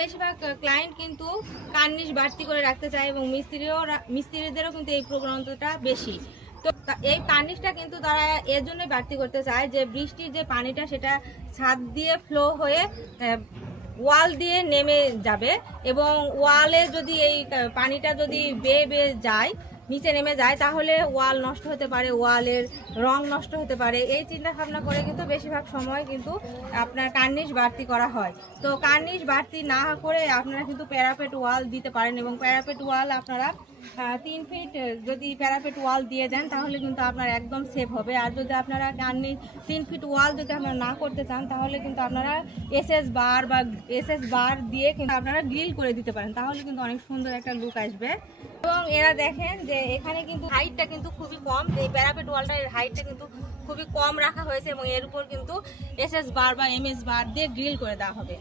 বেশিরভাগ ক্লায়েন্ট কিন্তু কার্নিশ বাড়তি করে রাখতে চায় এবং মিস্ত্রিদেরও কিন্তু এই প্রবণতাটা বেশি। তো এই কার্নিশটা কিন্তু তারা এর জন্য বাড়তি করতে চায় যে বৃষ্টির যে পানিটা সেটা ছাদ দিয়ে ফ্লো হয়ে ওয়াল দিয়ে নেমে যাবে এবং ওয়ালে যদি এই পানিটা যদি বেয়ে যায় নিচে নেমে যায় তাহলে ওয়াল নষ্ট হতে পারে, ওয়ালের রং নষ্ট হতে পারে। এই চিন্তা ভাবনা করে কিন্তু বেশিরভাগ সময় কিন্তু আপনার কার্নিশ বাড়তি করা হয়। তো কার্নিশ বাড়তি না করে আপনারা কিন্তু প্যারাপেট ওয়াল দিতে পারেন এবং প্যারাপেট ওয়াল আপনারা 3 ফিট যদি প্যারাপেট ওয়াল দিয়ে দেন তাহলে কিন্তু আপনার একদম সেফ হবে। আর যদি আপনারা কার্নিশ 3 ফিট ওয়াল যদি আপনারা না করতে চান তাহলে কিন্তু আপনারা এসএস বার দিয়ে কিন্তু আপনারা গ্রিল করে দিতে পারেন, তাহলে কিন্তু অনেক সুন্দর একটা লুক আসবে। এবং এরা দেখেন যে এখানে কিন্তু হাইটটা কিন্তু খুবই কম, এই প্যারাপেট ওয়ালটার হাইটটা কিন্তু খুবই কম রাখা হয়েছে এবং এর উপর কিন্তু এসএস বার বা এমএস বার দিয়ে গ্রিল করে দেওয়া হবে।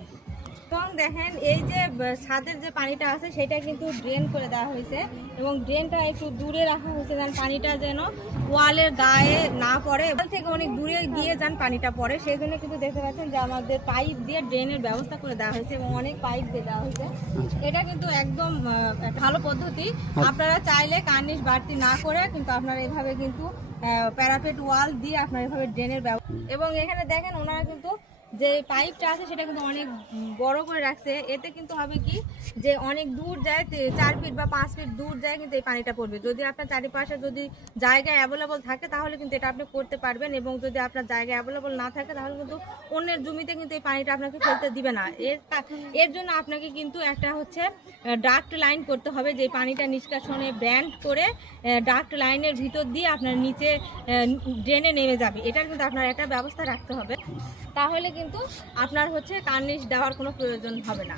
এবং দেখেন এই যে ছাদের যে পানিটা আছে সেটা কিন্তু ড্রেন করে দেওয়া হয়েছে এবং ড্রেনটা একটু দূরে রাখা হয়েছে যেন পানিটা যেন ওয়ালের গায়ে না পড়ে, ওয়াল থেকে অনেক দূরে গিয়ে যেন পানিটা পড়ে। সেই জন্য কিন্তু দেখতে পাচ্ছেন যে আমাদের পাইপ দিয়ে ড্রেনের ব্যবস্থা করে দেওয়া হয়েছে এবং অনেক পাইপ দিয়ে দেওয়া হয়েছে। এটা কিন্তু একদম ভালো পদ্ধতি। আপনারা চাইলে কার্নিশ বাড়তি না করে কিন্তু আপনারা এভাবে কিন্তু প্যারাপেট ওয়াল দিয়ে আপনারা এভাবে ড্রেনের ব্যবস্থা। এবং এখানে দেখেন ওনারা কিন্তু যে পাইপটা আছে সেটা কিন্তু অনেক বড় করে রাখছে, এতে কিন্তু হবে কি যে অনেক দূর যায়, 4 ফিট বা 5 ফিট দূর যায় কিন্তু এই পানিটা পড়বে। যদি আপনার চারিপাশে যদি জায়গা অ্যাভেলেবল থাকে তাহলে কিন্তু এটা আপনি করতে পারবেন এবং যদি আপনার জায়গা অ্যাভেলেবল না থাকে তাহলে কিন্তু অন্যের জমিতে কিন্তু এই পানিটা আপনাকে ফেলতে দিবে না। এর জন্য আপনাকে কিন্তু একটা হচ্ছে ডাক্ট লাইন করতে হবে, যে পানিটা নিষ্কাশনে ব্যান্ড করে ডাক্ট লাইনের ভিতর দিয়ে আপনার নিচে ড্রেনে নেমে যাবে। এটার কিন্তু আপনার একটা ব্যবস্থা রাখতে হবে, তাহলে কিন্তু আপনার হচ্ছে কার্নিশ দেওয়ার কোনো প্রয়োজন হবে না।